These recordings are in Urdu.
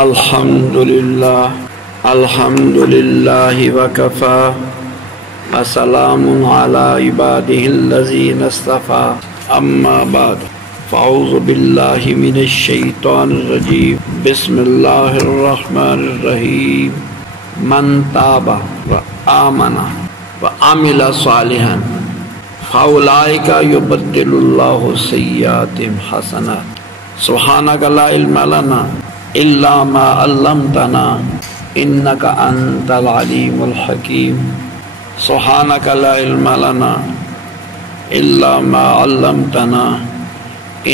الحمدللہ وکفا وسلام علی عبادہ الذین اصطفا اما بعد فاعوذ باللہ من الشیطان الرجیم بسم اللہ الرحمن الرحیم من تاب وآمن وعمل صالحا فاولئک یبدل اللہ سیئاتہم حسنات سبحانک لا علم لنا الا ما علمتنا انک انت العلیم الحکیم سبحانک لا علم لنا الا ما علمتنا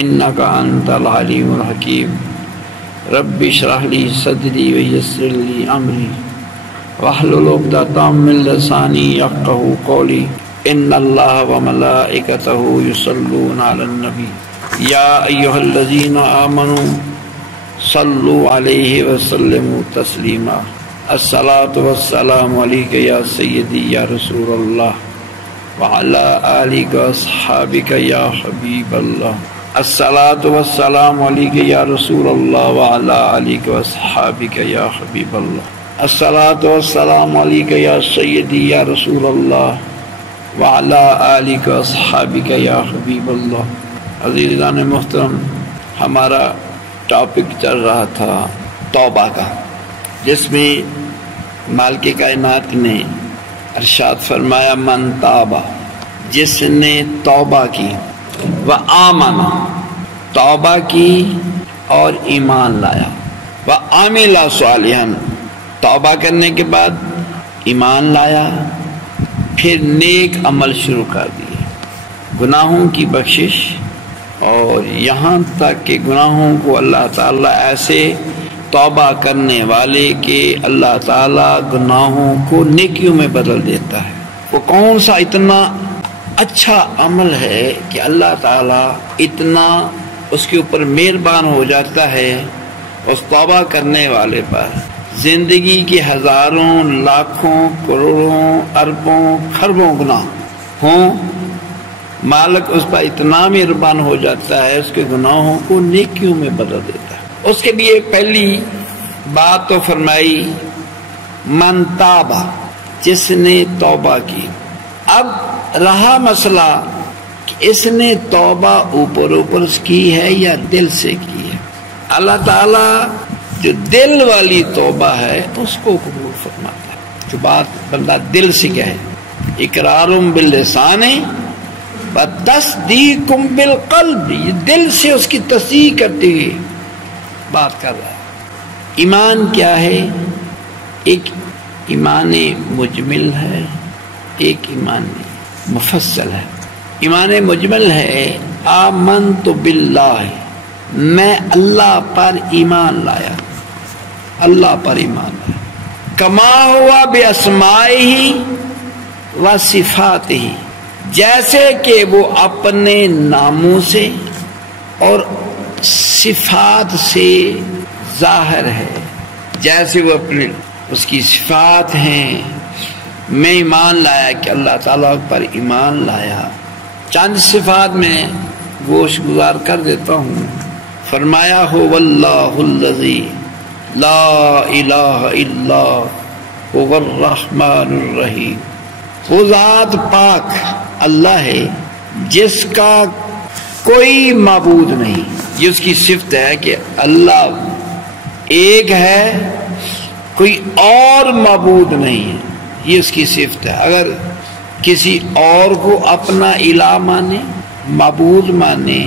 انک انت العلیم الحکیم رب اشرح لی صدری ویسر لی امری واحلل عقدۃ من لسانی یفقہوا قولی ان اللہ وملائکتہ یصلون علی النبی یا ایہا الذین آمنوا صلوا علیہ وسلموا تسلیما الصلاۃ والسلام علیک یا سیدی یا رسول اللہ وعلی آلک واصحابک یا حبیب اللہ الصلاۃ والسلام علیک یا رسول اللہ وعلی آلک واصحابک یا حبیب اللہ الصلاۃ والسلام علیک یا سیدی یا رسول اللہ وعلی آلک واصحابک یا حبیب اللہ۔ عزیزان محترم، ہمارا ٹاپک چل رہا تھا توبہ کا، جس میں مالک کائنات نے ارشاد فرمایا من تابہ، جس نے توبہ کی، وآمن، توبہ کی اور ایمان لایا، وعمل صالحا، توبہ کرنے کے بعد ایمان لایا، پھر نیک عمل شروع کر دیے، گناہوں کی بخشش، اور یہاں تک کہ گناہوں کو اللہ تعالیٰ ایسے توبہ کرنے والے کہ اللہ تعالیٰ گناہوں کو نیکیوں میں بدل دیتا ہے۔ وہ کون سا اتنا اچھا عمل ہے کہ اللہ تعالیٰ اتنا اس کے اوپر مہربان ہو جاتا ہے اس توبہ کرنے والے پر، زندگی کے ہزاروں لاکھوں کروڑوں اربوں خربوں گناہ ہوں، مالک اس پر اتنا مہربان ہو جاتا ہے، اس کے گناہوں کو نیکیوں میں بدل دیتا ہے۔ اس کے لیے پہلی بات تو فرمائی من تابہ، جس نے توبہ کی۔ اب رہا مسئلہ کہ اس نے توبہ اوپر کی ہے یا دل سے کی ہے۔ اللہ تعالیٰ جو دل والی توبہ ہے اس کو قبول فرماتا ہے، جو بات بندہ دل سے کہے، اقرار باللسان وتصدیق بالقلب، یہ دل سے اس کی تصدیق کرتے ہوئے بات کر رہا ہے۔ ایمان کیا ہے؟ ایک ایمان مجمل ہے، ایک ایمان مفصل ہے۔ ایمان مجمل ہے آمنت باللہ، میں اللہ پر ایمان لایا، اللہ پر ایمان لایا، کما ہوا باسمائہ و صفاتہ، جیسے کہ وہ اپنے ناموں سے اور صفات سے ظاہر ہے، جیسے وہ اپنے اس کی صفات ہیں۔ میں ایمان لایا کہ اللہ تعالیٰ پر ایمان لایا۔ چند صفات میں گوش گزار کر دیتا ہوں۔ فرمایا ہو واللہ الذی لا الہ الا هو الرحمن الرحیم، وہ ذات پاک اللہ ہے جس کا کوئی معبود نہیں۔ یہ اس کی صفت ہے کہ اللہ ایک ہے، کوئی اور معبود نہیں ہے، یہ اس کی صفت ہے۔ اگر کسی اور کو اپنا الہ مانے، معبود مانے،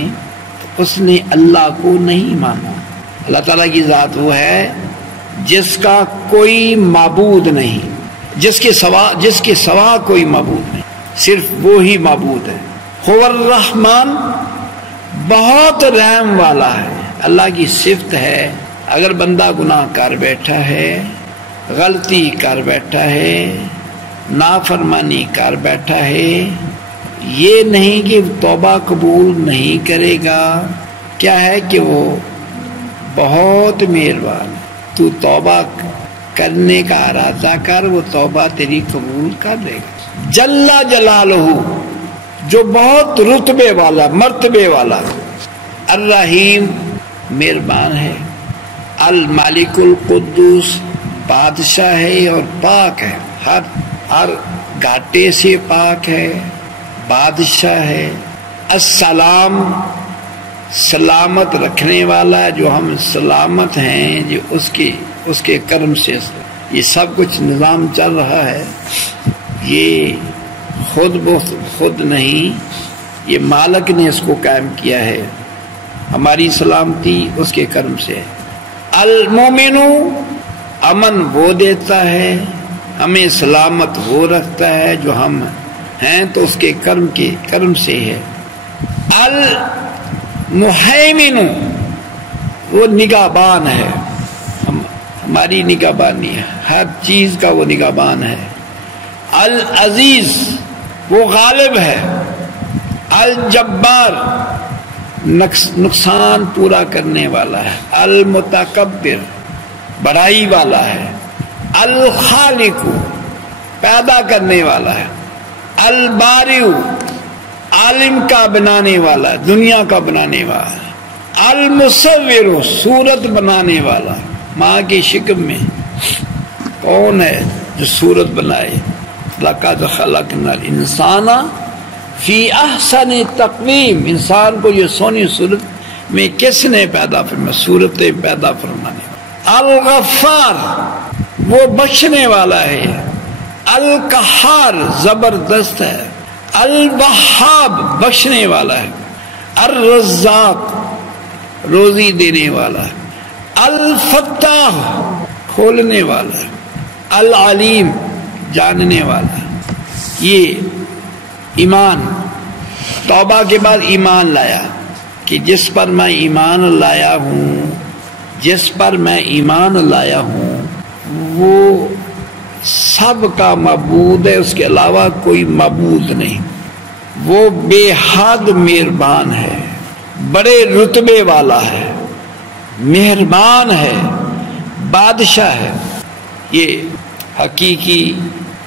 تو اس نے اللہ کو نہیں مانا۔ اللہ تعالیٰ کی ذات وہ ہے جس کا کوئی معبود نہیں، جس کے سوا کوئی معبود نہیں، صرف وہی معبود ہے۔ هو الرحمن، بہت رحم والا ہے۔ اللہ کی صفت ہے اگر بندہ گناہ کر بیٹھا ہے، غلطی کر بیٹھا ہے، نافرمانی کر بیٹھا ہے، یہ نہیں کہ توبہ قبول نہیں کرے گا، کیا ہے کہ وہ بہت مہربان، تو توبہ کرنے کا ارادہ کر، وہ توبہ تیری قبول کر لے گا۔ جل جلالہ، جو بہت رتبے والا، مرتبے والا، الرحیم، مہربان ہے، المالک القدوس بادشاہ ہے اور پاک ہے، ہر گھاٹے سے پاک ہے، بادشاہ ہے۔ السلام سلامت رکھنے والا، جو ہم سلامت ہیں جو اس کے کرم سے یہ سب کچھ نظام چل رہا ہے، یہ خود نہیں، یہ مالک نے اس کو قائم کیا ہے، ہماری سلامتی اس کے کرم سے ہے۔ المومن امن وہ دیتا ہے، ہمیں سلامت وہ رکھتا ہے، جو ہم ہیں تو اس کے کرم سے ہے۔ المہیمن وہ نگہبان ہے، ہماری نگہبانی ہے، ہر چیز کا وہ نگہبان ہے۔ العزیز وہ غالب ہے۔ الجبار نقصان پورا کرنے والا ہے۔ المتکبر بڑائی والا ہے۔ الخالق پیدا کرنے والا ہے۔ البارئ عالم کا بنانے والا ہے، دنیا کا بنانے والا ہے۔ المصور صورت بنانے والا، ماں کی شکم میں کون ہے جو صورت بنائے؟ لقد خلقنا الانسان فی احسن تقویم، انسان کو یہ سونی صورت میں کس نے پیدا فرمایا؟ صورت پیدا فرمانے والا۔ الغفار وہ بخشنے والا ہے۔ القہار زبردست ہے۔ الوہاب بخشنے والا ہے۔ الرزاق روزی دینے والا ہے۔ الفتاح کھولنے والا ہے۔ العلیم جاننے والا ہے۔ یہ ایمان، توبہ کے بعد ایمان لایا کہ جس پر میں ایمان لایا ہوں وہ سب کا معبود ہے، اس کے علاوہ کوئی معبود نہیں، وہ بے حد مہربان ہے، بڑے رتبے والا ہے، مہربان ہے، بادشاہ ہے۔ یہ حقیقی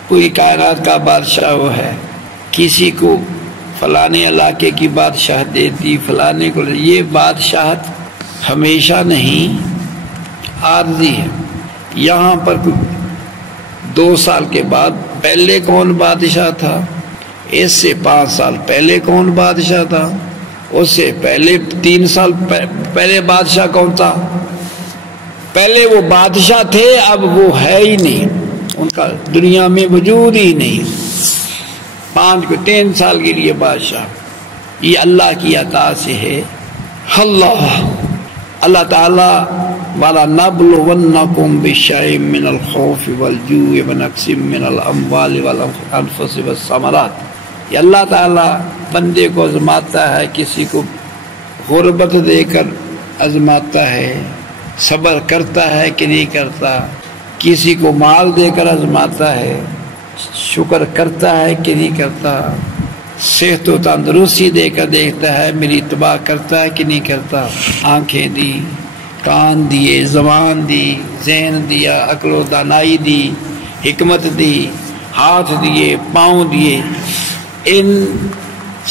کوئی کائنات کا بادشاہ وہ ہے، کسی کو فلانے علاقے کی بادشاہ دیتی، فلانے کو، یہ بادشاہت ہمیشہ نہیں، عارضی ہے۔ یہاں پر 2 سال کے بعد پہلے کون بادشاہ تھا، اس سے 5 سال پہلے کون بادشاہ تھا، اس سے پہلے 3 سال پہلے بادشاہ کون تھا، پہلے وہ بادشاہ تھے، اب وہ ہے ہی نہیں، ان کا دنیا میں وجود ہی نہیں، 3 سال کے لیے بادشاہ۔ یہ اللہ کی عطا سے ہے۔ اللہ تعالیٰ وَلَنَبْلُوَنَّكُمْ بِشَيْءٍ مِّنَ الْخَوْفِ وَالْجُوعِ وَنَقْصٍ مِّنَ الْأَمْوَالِ وَالْأَنفُسِ وَالثَّمَرَاتِ۔ یہ اللہ تعالیٰ بندے کو آزماتا ہے، کسی کو غربت دے کر آزماتا ہے، صبر کرتا ہے کہ نہیں کرتا، کسی کو مال دے کر آزماتا ہے، شکر کرتا ہے کہ نہیں کرتا، صحت و تندرستی دے کر دیکھتا ہے میری اتباع کرتا ہے کہ نہیں کرتا، آنکھیں دی، کان دیے، زبان دی، ذہن دیا، عقل و دانائی دی، حکمت دی، ہاتھ دیے، پاؤں دیے، ان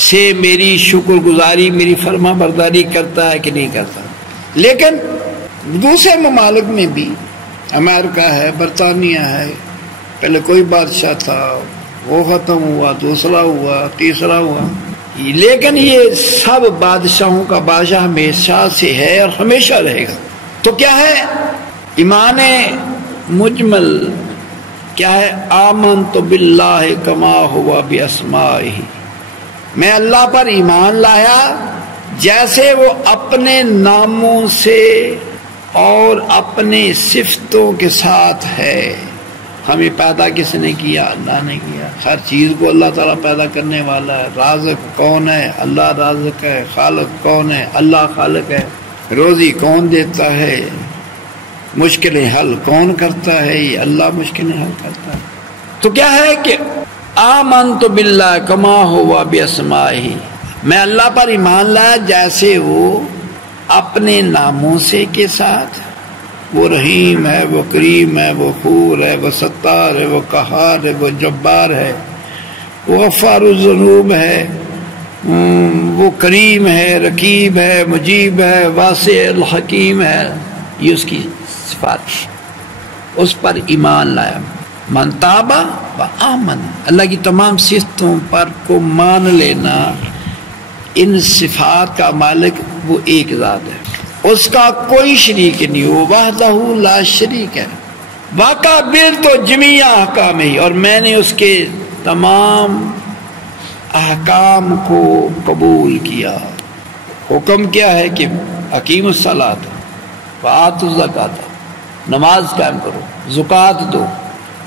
سے میری شکر گزاری، میری فرما برداری کرتا ہے کہ نہیں کرتا۔ لیکن دوسرے ممالک میں بھی، امریکہ ہے، برطانیہ ہے، پہلے کوئی بادشاہ تھا، وہ ختم ہوا، دوسرا ہوا، تیسرا ہوا، لیکن یہ سب بادشاہوں کا بادشاہ ہمیشہ سے ہے اور ہمیشہ رہے گا۔ تو کیا ہے ایمان مجمل؟ کیا ہے؟ آمنت باللہ کما ہوا باسمائہ، میں اللہ پر ایمان لایا جیسے وہ اپنے ناموں سے اور اپنے صفتوں کے ساتھ ہے۔ ہمیں پیدا کس نے کیا؟ اللہ نے کیا۔ ہر چیز کو اللہ تعالیٰ پیدا کرنے والا ہے۔ رازق کون ہے؟ اللہ رازق ہے۔ خالق کون ہے؟ اللہ خالق ہے۔ روزی کون دیتا ہے؟ مشکلیں حل کون کرتا ہے؟ یہ اللہ مشکلیں حل کرتا ہے۔ تو کیا ہے کہ آمنت باللہ کما ہوا باسمائہ، میں اللہ پر ایمان لایا جیسے وہ اپنے ناموں سے کے ساتھ، وہ رحیم ہے، وہ کریم ہے، وہ غفور ہے، وہ ستار ہے، وہ قہار ہے، وہ جبار ہے، وہ غفار الذنوب ہے، وہ کریم ہے، رقیب ہے، مجیب ہے، واسع الحکیم ہے، یہ اس کی صفات، اس پر ایمان لایا۔ من تابا و آمن، اللہ کی تمام صفتوں پر کو مان لینا، ان صفات کا مالک وہ ایک ذات ہے، اس کا کوئی شریک نہیں، وہ وحدہ لا شریک ہے۔ وَقَبِلْتُ جَمِيعَ احکامہ، اور میں نے اس کے تمام احکام کو قبول کیا۔ حکم کیا ہے کہ اقیم الصلاۃ وآتوا الزکاۃ، نماز قائم کرو، زکوٰۃ دو۔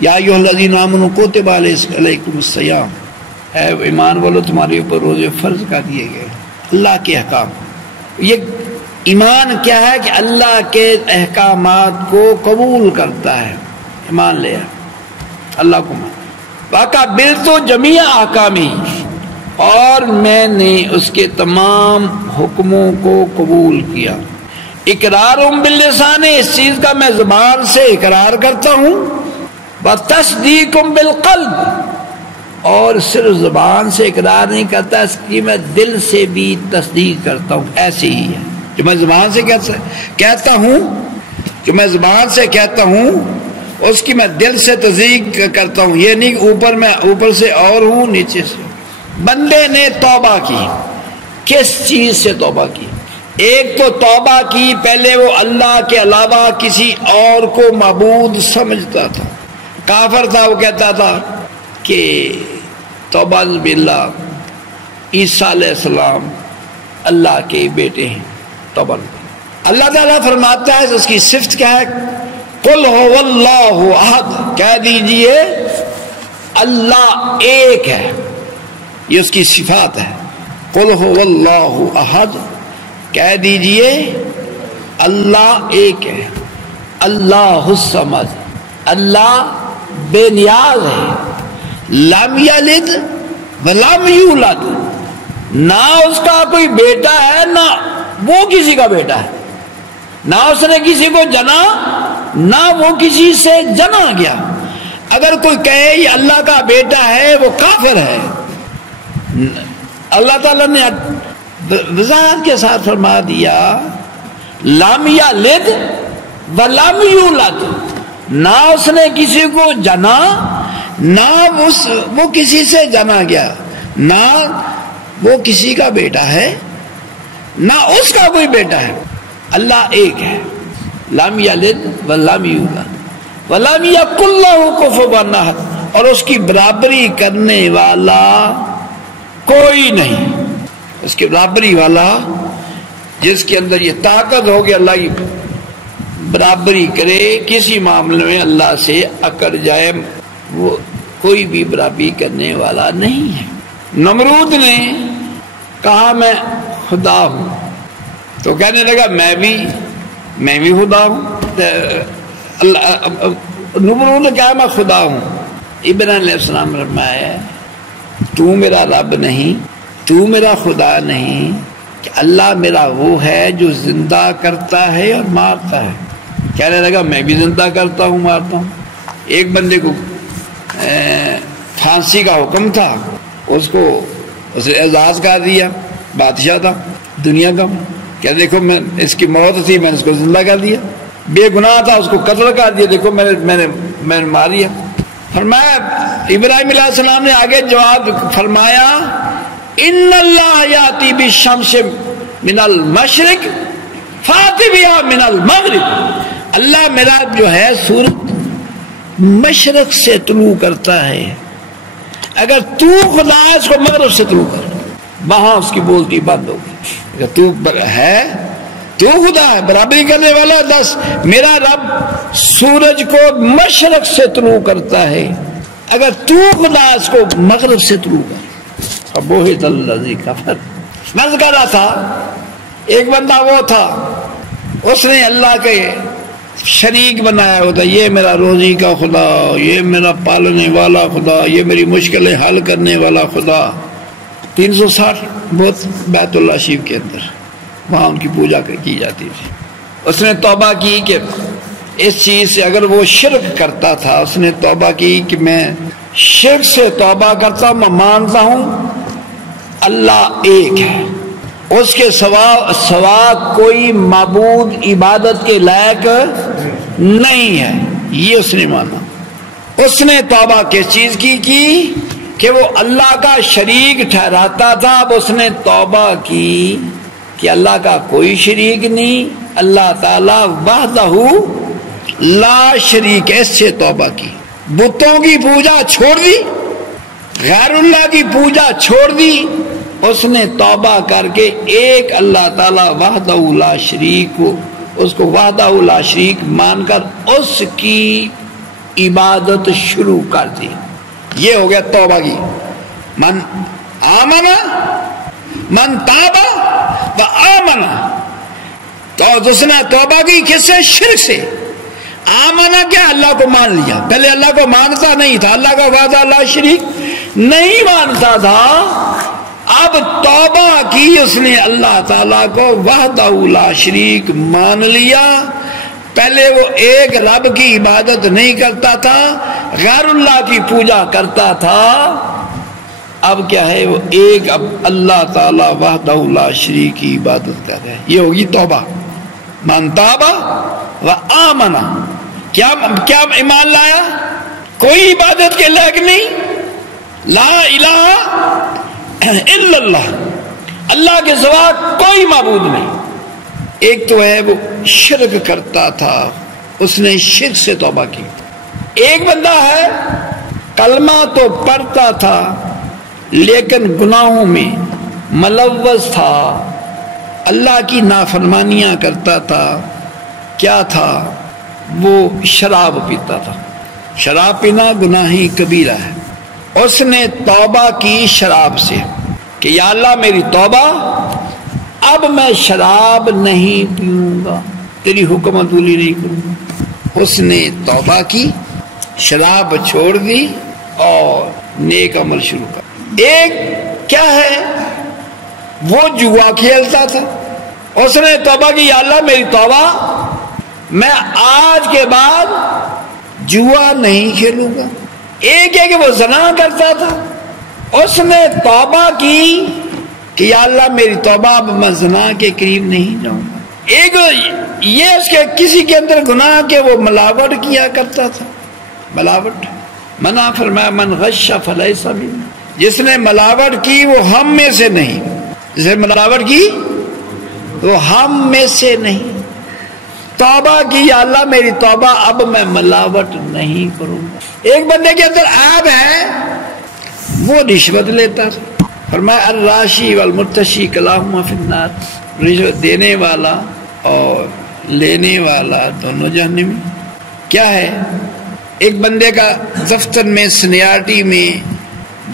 یا ایھا الذین آمنوا کتب علیکم الصیام، اے ایمان والو تمہارے اوپر روزے فرض کر دیے گئے۔ اللہ کے احکام، یہ ایمان کیا ہے کہ اللہ کے احکامات کو قبول کرتا ہے، ایمان لے اللہ کو۔ وَقَبِلْتُ جَمِيعَ احکامہ، اور میں نے اس کے تمام حکموں کو قبول کیا۔ اقرار باللسان، اس چیز کا میں زبان سے اقرار کرتا ہوں، وتصدیق بالقلب، اور صرف زبان سے اقرار نہیں کرتا، اس کی میں دل سے بھی تصدیق کرتا ہوں۔ ایسے ہی ہے جو میں زبان سے کہتا ہوں، جو میں زبان سے کہتا ہوں اس کی میں دل سے تصدیق کرتا ہوں، یہ نہیں میں اوپر سے اور ہوں نیچے سے۔ بندے نے توبہ کی، کس چیز سے توبہ کی؟ ایک تو توبہ کی، پہلے وہ اللہ کے علاوہ کسی اور کو معبود سمجھتا تھا، کافر تھا، وہ کہتا تھا کہ توبہ باللہ عیسیٰ علیہ السلام اللہ کے بیٹے ہیں، توبہ۔ اللہ تعالیٰ فرماتا ہے اس کی صفت کیا ہے؟ قل هو اللہ احد، کہہ دیجئے اللہ ایک ہے، یہ اس کی صفات ہے۔ قل هو اللہ احد، کہہ دیجئے اللہ ایک ہے۔ اللہ الصمد، اللہ بے نیاز ہے۔ لم یلد ولم یولد، نہ اس کا کوئی بیٹا ہے نہ وہ کسی کا بیٹا ہے، نہ اس نے کسی کو جنا نہ وہ کسی سے جنا گیا۔ اگر کوئی کہے یہ اللہ کا بیٹا ہے وہ کافر ہے۔ اللہ تعالیٰ نے وضاحت کے ساتھ فرما دیا لم یلد ولم یولد، نہ اس نے کسی کو جنا نہ وہ کسی سے جنا گیا، نہ وہ کسی کا بیٹا ہے نہ اس کا کوئی بیٹا ہے، اللہ ایک ہے۔ لم یلد ولم یولد ولم یکن لہ کفوا احد، اور اس کی برابری کرنے والا کوئی نہیں، اس کی برابری والا جس کے اندر یہ طاقت ہوگی اللہ کی برابری کرے، کسی معاملے میں اللہ سے اکڑ جائے، وہ کوئی بھی برابری کرنے والا نہیں ہے۔ نمرود نے کہا میں خدا ہوں، تو کہنے لگا میں بھی خدا ہوں۔ نمرود نے کہا میں خدا ہوں۔ ابراہیم علیہ السلام فرمایا تو میرا رب نہیں، تو میرا خدا نہیں، کہ اللہ میرا وہ ہے جو زندہ کرتا ہے اور مارتا ہے۔ کہنے لگا میں بھی زندہ کرتا ہوں مارتا ہوں۔ ایک بندے کو پھانسی کا حکم تھا، اسے اعزاز کر دیا، بادشاہ تھا دنیا کا، کہ دیکھو میں اس کی موت تھی میں نے اس کو زندہ کر دیا، بے گناہ تھا اس کو قتل کر دیا، دیکھو میں نے مار دیا۔ فرمایا ابراہیم علیہ السلام نے آگے جواب فرمایا ان اللہ یاتی بالشمس من المشرق فاتی بہا من المغرب، اللہ میرا جو ہے سورج مشرق سے طلوع کرتا ہے، اگر تو خدا ہے اس کو مغرب سے طلوع کر، وہاں اس کی بولتی بند ہوگی۔ اگر تو خدا ہے برابری کرنے والا، دس میرا رب سورج کو مشرق سے طلوع کرتا ہے، اگر تو خدا اس کو مغرب سے طلوع کر۔ فبہت الذی کفر، میں کہہ رہا تھا ایک بندہ وہ تھا اس نے اللہ کے شریک بنایا ہوتا، یہ میرا روزی کا خدا، یہ میرا پالنے والا خدا، یہ میری مشکلیں حل کرنے والا خدا۔ 360 بہت بیت اللہ شریف کے اندر وہاں ان کی پوجا کی جاتی تھی۔ اس نے توبہ کی کہ اس چیز سے، اگر وہ شرک کرتا تھا اس نے توبہ کی کہ میں شرک سے توبہ کرتا ہوں، میں مانتا ہوں اللہ ایک ہے، اس کے سوا کوئی معبود عبادت کے لائق نہیں ہے، یہ اس نے مانا۔ اس نے توبہ کس چیز کی کہ وہ اللہ کا شریک ٹھہراتا تھا۔ اب اس نے توبہ کی کہ اللہ کا کوئی شریک نہیں، اللہ تعالی وحدہ لا شریک، اس سے توبہ کی۔ بتوں کی پوجا چھوڑ دی، غیر اللہ کی پوجا چھوڑ دی۔ اس نے توبہ کر کے ایک اللہ تعالی وحدہ لا شریک کو، اس کو وحدہ لا شریک مان کر اس کی عبادت شروع کر دی۔ یہ ہو گیا توبہ کی۔ من آمنا من تابا و آمنا، تو اس نے توبہ کی کس سے؟ شرک سے۔ آمنا کیا؟ اللہ کو مان لیا۔ پہلے اللہ کو مانتا نہیں تھا، اللہ کا وحدہ لا شریک نہیں مانتا تھا۔ اب توبہ کی اس نے، اللہ تعالیٰ کو وحدہ لا شریک مان لیا۔ پہلے وہ ایک رب کی عبادت نہیں کرتا تھا، غیر اللہ کی پوجا کرتا تھا۔ اب کیا ہے؟ وہ ایک اب اللہ تعالیٰ وحدہ لا شریک کی عبادت کر رہا ہے۔ یہ ہوگی توبہ۔ من تابا و آمنا، کیا ایمان لایا؟ کوئی عبادت کے لائق نہیں، لا الہ الا اللہ، اللہ کے سوا کوئی معبود نہیں۔ ایک تو ہے وہ شرک کرتا تھا، اس نے شرک سے توبہ کی۔ ایک بندہ ہے کلمہ تو پڑھتا تھا لیکن گناہوں میں ملوث تھا، اللہ کی نافرمانیاں کرتا تھا۔ کیا تھا؟ وہ شراب پیتا تھا۔ شراب پینا گناہ کبیرہ ہے۔ اس نے توبہ کی شراب سے کہ یا اللہ میری توبہ، اب میں شراب نہیں پیوں گا، تیری حکم عدولی نہیں کروں گا۔ اس نے توبہ کی، شراب چھوڑ دی اور نیک عمل شروع کر۔ ایک کیا ہے؟ وہ جوا کھیلتا تھا، اس نے توبہ کی یا اللہ میری توبہ، میں آج کے بعد جوا نہیں کھیلوں گا۔ ایک ہے کہ وہ زنا کرتا تھا، اس نے توبہ کی کہ یا اللہ میری توبہ، اب میں زنا کے قریب نہیں جاؤں گا۔ ایک یہ اس کے کسی کے اندر گناہ کہ وہ ملاوٹ کیا کرتا تھا، ملاوٹ۔ منع فرمایا من غش فلیس منی، جس نے ملاوٹ کی وہ ہم میں سے نہیں، جس نے ملاوٹ کی وہ ہم میں سے نہیں۔ توبہ کی یا اللہ میری توبہ، اب میں ملاوٹ نہیں کروں گا۔ ایک بندے کے اندر عیب ہے، وہ رشوت لیتا تھا۔ فرمایا الراشی والمرتشی کلاہما فی النار، رشوت دینے والا اور لینے والا دونوں جہنمی۔ کیا ہے؟ ایک بندے کا دفتر میں سینیارٹی میں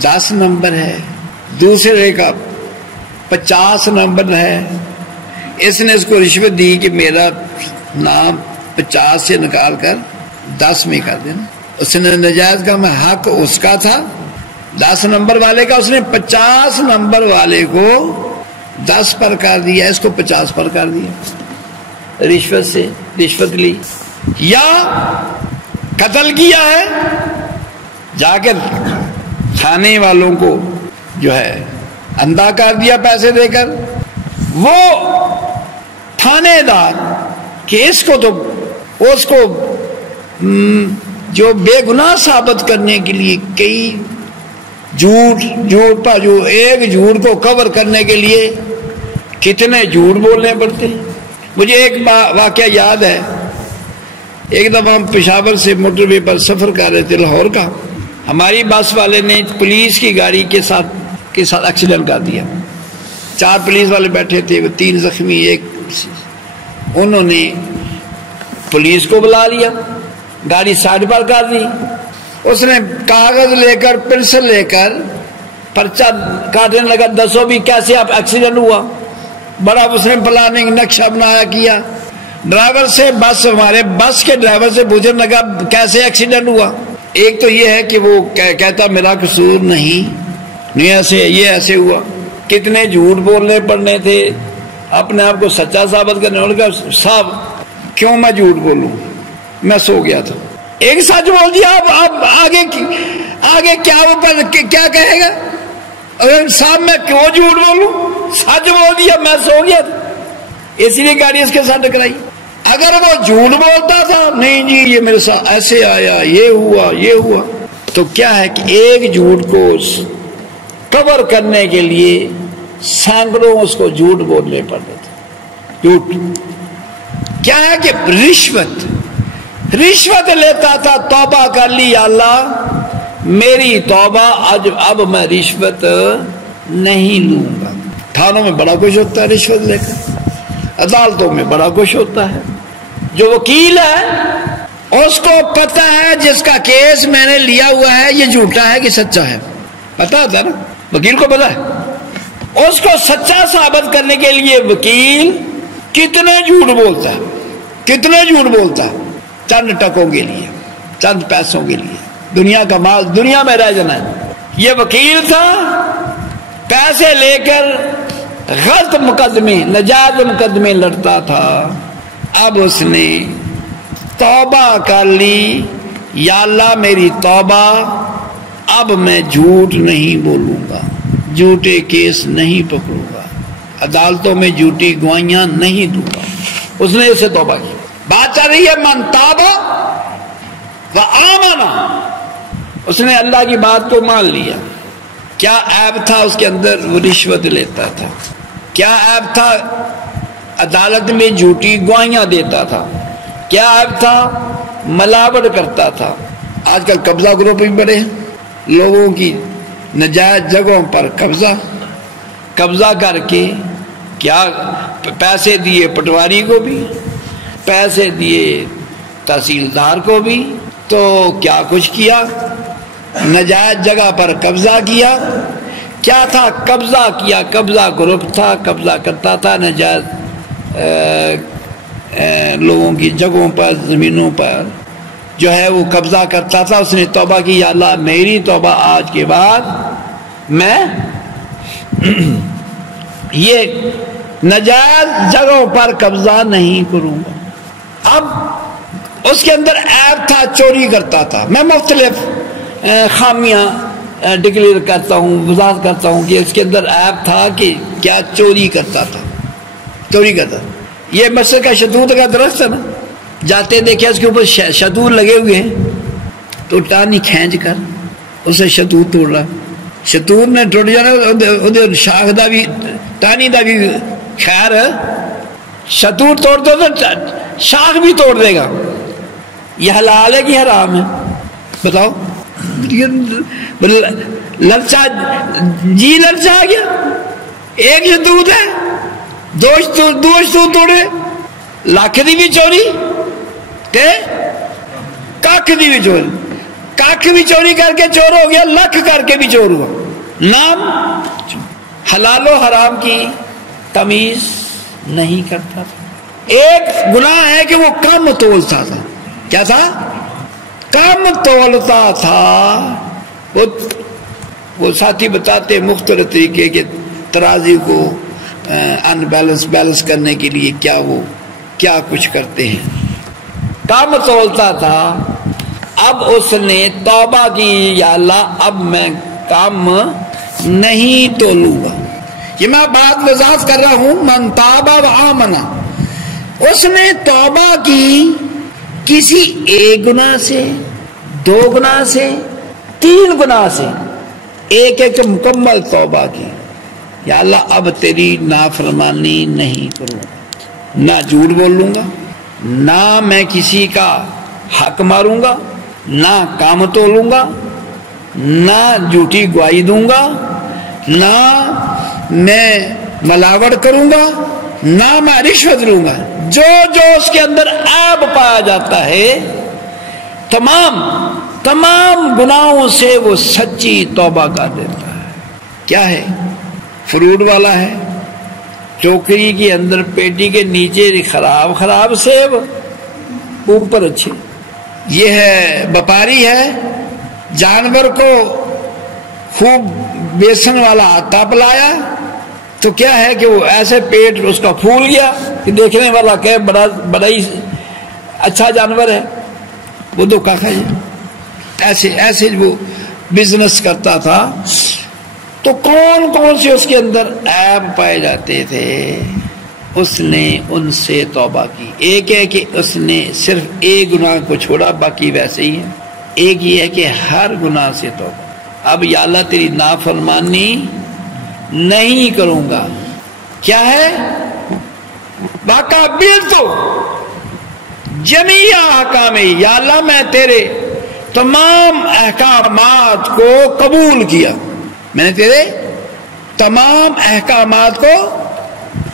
10 نمبر ہے، دوسرے کا 50 نمبر ہے۔ اس نے اس کو رشوت دی کہ میرا نام 50 سے نکال کر 10 میں کر دینا۔ اس نے نجائز کا میں حق اس کا تھا 10 نمبر والے کا، اس نے 50 نمبر والے کو 10 پر کر دیا، اس کو 50 پر کر دیا، رشوت سے رشوت لی۔ یا قتل کیا ہے، جا کر کھانے والوں کو جو ہے اندھا کر دیا پیسے دے کر۔ وہ تھانے دار کہ اس کو تو اس کو جو بے گناہ ثابت کرنے کے لیے کئی جھوٹ پر جو ایک جھوٹ کو کور کرنے کے لیے کتنے جھوٹ بولنے پڑتے ہیں۔ مجھے ایک واقعہ یاد ہے، ایک دفعہ ہم پشاور سے موٹر وے پر سفر کر رہے تھے لاہور کا، ہماری بس والے نے پولیس کی گاڑی کے ساتھ ایکسیڈنٹ کر دیا۔ 4 پولیس والے بیٹھے تھے، وہ 3 زخمی، ایک۔ انہوں نے پولیس کو بلا لیا، گاڑی سائڈ پر کر دی، اس نے کاغذ لے کر پنسل لے کر پرچہ کاٹنے لگا، دسو بھی کیسے آپ ایکسیڈنٹ ہوا۔ بڑا اس نے پلاننگ نقشہ بنایا کیا۔ ڈرائیور سے ہمارے بس کے ڈرائیور سے پوچھنے لگا کیسے ایکسیڈنٹ ہوا۔ ایک تو یہ ہے کہ وہ کہتا میرا قصور نہیں ایسے یہ ایسے ہوا۔ کتنے جھوٹ بولنے پڑنے تھے اپنے آپ کو سچا ثابت کرنے والے کا، صاحب کیوں میں جھوٹ بولوں، میں سو گیا تھا۔ ایک سچ بول دیا، اب آگے کیا کہے گا؟ اگر صاحب میں کیوں جھوٹ بولوں، سچ بول دیا میں سو گیا تھا اس لیے گاڑی اس کے ساتھ ٹکرائی. اگر وہ جھوٹ بولتا تھا نہیں جی یہ میرے ساتھ ایسے آیا یہ ہوا تو کیا ہے کہ ایک جھوٹ کو کور کرنے کے لیے سینکڑوں اس کو جھوٹ بولنے پڑتے تھے. جھوٹ کیا ہے کہ رشوت لیتا تھا. توبہ کر لی یا اللہ میری توبہ اب میں رشوت نہیں لوں گا. تھانوں میں بڑا کچھ ہوتا ہے رشوت لے کر, عدالتوں میں بڑا کچھ ہوتا ہے. جو وکیل ہے اس کو پتہ ہے جس کا کیس میں نے لیا ہوا ہے یہ جھوٹا ہے کہ سچا ہے, پتا ہوتا ہے نا, وکیل کو پتا ہے. اس کو سچا ثابت کرنے کے لیے وکیل کتنے جھوٹ بولتا ہے چند ٹکوں کے لیے, چند پیسوں کے لیے. دنیا کا مال دنیا میں رہ جانا ہے. یہ وکیل تھا, پیسے لے کر غلط مقدمے ناجائز مقدمے لڑتا تھا. اب اس نے توبہ کر لی, یا اللہ میری توبہ اب میں جھوٹ نہیں بولوں گا, جھوٹے کیس نہیں پکڑوں گا, عدالتوں میں جھوٹی گواہیاں نہیں دوں گا. اس نے اسے توبہ کی. بات چل رہی ہے من تاب و آمن, اس نے اللہ کی بات کو مان لیا. کیا عیب تھا اس کے اندر؟ وہ رشوت لیتا تھا. کیا عیب تھا؟ عدالت میں جھوٹی گواہیاں دیتا تھا. کیا عیب تھا؟ ملاوٹ کرتا تھا. آج کل قبضہ گروپ بھی بڑے ہیں, لوگوں کی ناجائز جگہوں پر قبضہ کر کے کیا پیسے دیے پٹواری کو بھی, پیسے دیے تحصیلدار کو بھی, تو کیا کچھ کیا, ناجائز جگہ پر قبضہ کیا. کیا تھا؟ قبضہ کیا. قبضہ گروپ تھا, قبضہ کرتا تھا ناجائز لوگوں کی جگہوں پر, زمینوں پر جو ہے وہ قبضہ کرتا تھا. اس نے توبہ کی, یا اللہ میری توبہ آج کے بعد میں یہ ناجائز جگہوں پر قبضہ نہیں کروں گا. اب اس کے اندر عیب تھا, چوری کرتا تھا. میں مختلف خامیاں ڈکلیئر کرتا ہوں, وضاحت کرتا ہوں کہ اس کے اندر عیب تھا کہ کیا چوری کرتا تھا. یہ مسجد کا شتوت کا درخت ہے نا, جاتے دیکھے اس کے اوپر شتوت لگے ہوئے ہیں تو ٹانی کھینچ کر اسے شتوت توڑ رہا. شتوت نے ٹوٹ جانا, شاخ دا بھی ٹانی دا بھی خیر ہے, شتوت توڑ دو تو شاخ بھی توڑ دے گا. یہ حلال ہے کہ حرام ہے بتاؤ؟ للچا جی للچا آ گیا. ایک شتوت ہے, دو شتوت توڑے, لاکھ دی بھی چوری تے کاکھ دی بھی چوری. کاکھ بھی چوری کر کے چور ہو گیا, لکھ کر کے بھی چور ہوا. نام حلال و حرام کی تمیز نہیں کرتا تھا. ایک گناہ ہے کہ وہ کم تولتا تھا. کیا تھا؟ کم تولتا تھا. وہ ساتھی بتاتے مختلف طریقے کے ترازی کو ان بیلنس کرنے کے لیے کیا کچھ کرتے ہیں. کم تولتا تھا. اب اس نے توبہ کی, یا اللہ اب میں کم نہیں تولوں گا. یہ میں بات وضاحت کر رہا ہوں. من تاب و آمن, اس نے توبہ کی کسی ایک گناہ سے, دو گناہ سے, تین گناہ سے, ایک مکمل توبہ کی. یا اللہ اب تیری نافرمانی نہیں کروں گا, نہ جھوٹ بولوں گا, نہ میں کسی کا حق ماروں گا, نہ کام تولوں گا, نہ جھوٹی گواہی دوں گا, نہ میں ملاوٹ کروں گا, نہ میں رشوت لوں گا. جو اس کے اندر عیب پایا جاتا ہے تمام گناہوں سے وہ سچی توبہ کر دیتا ہے. کیا ہے؟ فروٹ والا ہے, ٹوکری کے اندر پیٹی کے نیچے خراب سیب, اوپر اچھے. یہ ہے وپاری ہے, جانور کو خوب بیسن والا آٹا پلایا تو کیا ہے کہ وہ ایسے پیٹ اس کا پھول گیا کہ دیکھنے والا کہ بڑا ہی اچھا جانور ہے, وہ دھوکا کھائے. ایسے وہ بزنس کرتا تھا. تو کون کون سے اس کے اندر عیب پائے جاتے تھے، اس نے ان سے توبہ کی۔ ایک ہے کہ اس نے صرف ایک گناہ کو چھوڑا، باقی ویسے ہی ہے۔ ایک یہ ہے کہ ہر گناہ سے توبہ، اب یا اللہ تیری نافرمانی نہیں کروں گا۔ کیا ہے؟ وَقَبِلْتُ جَمِيعَ احکامی، یا اللہ میں تیرے تمام احکامات کو قبول کیا، میں نے تیرے تمام احکامات کو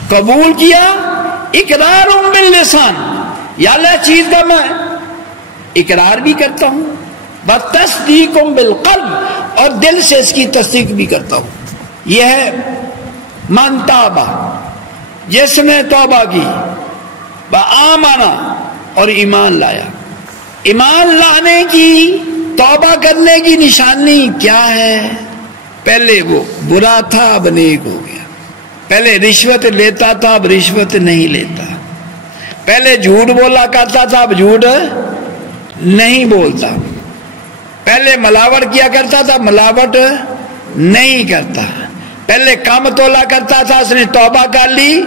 قبول کیا۔ اقرار باللسان، یا اللہ چیز کا میں اقرار بھی کرتا ہوں، وتصدیق بالقلب، اور دل سے اس کی تصدیق بھی کرتا ہوں۔ یہ ہے من تابہ، جس نے توبہ کی، وآمنا، اور ایمان لایا۔ ایمان لانے کی، توبہ کرنے کی نشانی کیا ہے؟ پہلے وہ برا تھا اب نیک ہو گیا، پہلے رشوت لیتا تھا اب رشوت نہیں لیتا، پہلے جھوٹ بولا کرتا تھا اب جھوٹ نہیں بولتا، پہلے ملاوٹ کیا کرتا تھا ملاوٹ نہیں کرتا، پہلے کم تولا کرتا تھا اس نے توبہ کر لی،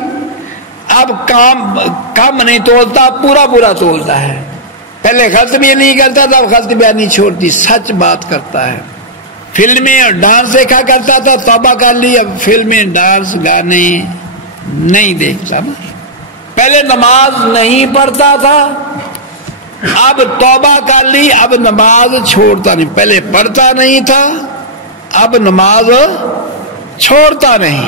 اب کم نہیں تولتا، پورا پورا تولتا ہے۔ پہلے غلط بھی نہیں کرتا تھا، اب غلط بیانی چھوڑتی، سچ بات کرتا ہے۔ فلمیں اور ڈانس دیکھا کرتا تھا، توبہ کر لی، اب فلمیں ڈانس گانے نہیں دیکھتا۔ پہلے نماز نہیں پڑھتا تھا، اب توبہ کر لی، اب نماز چھوڑتا نہیں، پہلے پڑھتا نہیں تھا اب نماز چھوڑتا نہیں،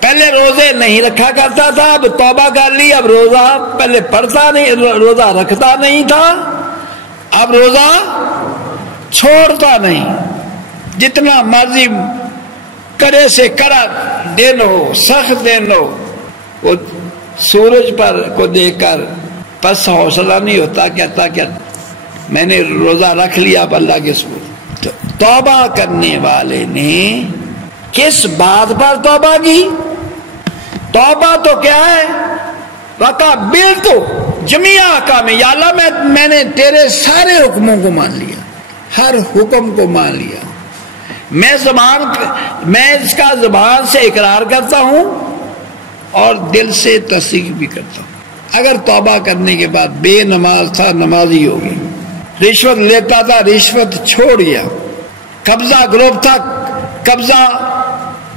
پہلے روزے نہیں رکھا کرتا تھا اب توبہ کر لی، اب روزہ پہلے پڑھتا نہیں، روزہ رکھتا نہیں تھا اب روزہ چھوڑتا نہیں۔ جتنا مرضی کڑے سے کڑا دن ہو، سخت دن ہو، وہ سورج پر کو دیکھ کر بس حوصلہ نہیں ہوتا، کہتا کہ میں نے روزہ رکھ لیا اب اللہ کے سپرد۔ توبہ کرنے والے نے کس بات پر توبہ کی؟ توبہ تو کیا ہے؟ وَقَبِلْتُ جَمِيعَ احکامی، یا اللہ میں نے تیرے سارے حکموں کو مان لیا، ہر حکم کو مان لیا، میں اس کا زبان سے اقرار کرتا ہوں اور دل سے تصدیق بھی کرتا ہوں۔ اگر توبہ کرنے کے بعد بے نماز تھا نمازی ہو گیا، رشوت لیتا تھا رشوت چھوڑ گیا، قبضہ گروپ تھا قبضہ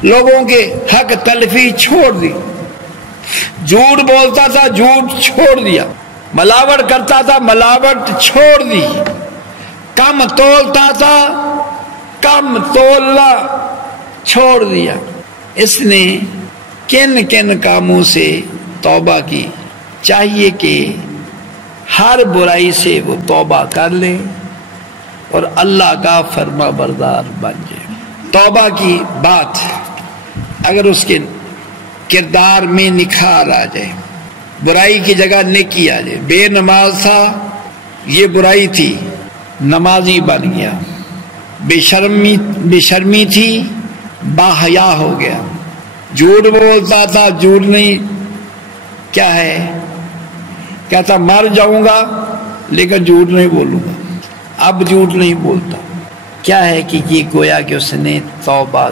لوگوں کے حق تلفی چھوڑ دی، جھوٹ بولتا تھا جھوٹ چھوڑ دیا، ملاوٹ کرتا تھا ملاوٹ چھوڑ دی، کم تولتا تھا کم تولنا چھوڑ دیا۔ اس نے کن کن کاموں سے توبہ کی؟ چاہیے کہ ہر برائی سے وہ توبہ کر لے اور اللہ کا فرما بردار بن جائے۔ توبہ کی بات اگر اس کے کردار میں نکھار آ جائے، برائی کی جگہ نیکی آ جائے، بے نماز تھا یہ برائی تھی نمازی بن گیا، بے شرمی تھی با حیا ہو گیا، جھوٹ بولتا تھا جھوٹ نہیں، کیا ہے کہتا مر جاؤں گا لیکن جھوٹ نہیں بولوں گا، اب جھوٹ نہیں بولتا۔ کیا ہے کہ یہ گویا کہ اس نے توبہ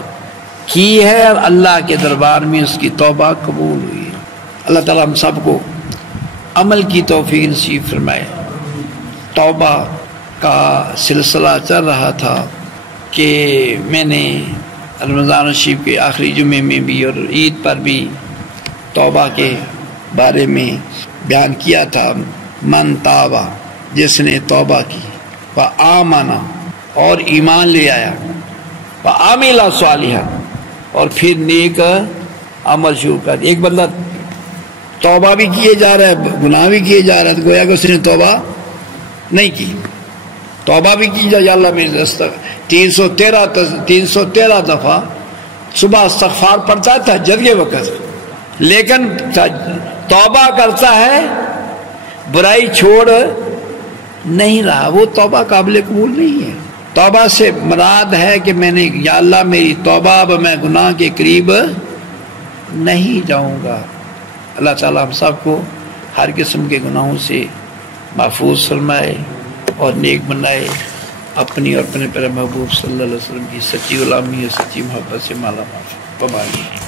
کی ہے اور اللہ کے دربار میں اس کی توبہ قبول ہوئی ہے۔ اللہ تعالیٰ ہم سب کو عمل کی توفیق نصیب فرمائے۔ توبہ کا سلسلہ چل رہا تھا کہ میں نے رمضان الشریف کے آخری جمعے میں بھی اور عید پر بھی توبہ کے بارے میں بیان کیا تھا۔ من تابہ، جس نے توبہ کی، وآمنا، اور ایمان لے آیا، وعمل صالحا، اور پھر نیک عمل شروع کر دیا۔ ایک بندہ توبہ بھی کیے جا رہا ہے گناہ بھی کیے جا رہا ہے، تو گویا کہ اس نے توبہ نہیں کی۔ توبہ بھی کی جائے، اللہ میں 313 دفعہ صبح استغفار پڑھتا ہے تہجد کے وقت، لیکن توبہ کرتا ہے برائی چھوڑ نہیں رہا، وہ توبہ قابل قبول نہیں ہے۔ توبہ سے مراد ہے کہ میں نے یا اللہ میری توبہ، اب میں گناہ کے قریب نہیں جاؤں گا۔ اللہ تعالیٰ ہم سب کو ہر قسم کے گناہوں سے محفوظ فرمائے اور نیک بنائے۔ اپنی اور اپنے پیارے محبوب صلی اللہ علیہ وسلم کی سچی غلامی اور سچی محبت سے مالا مال.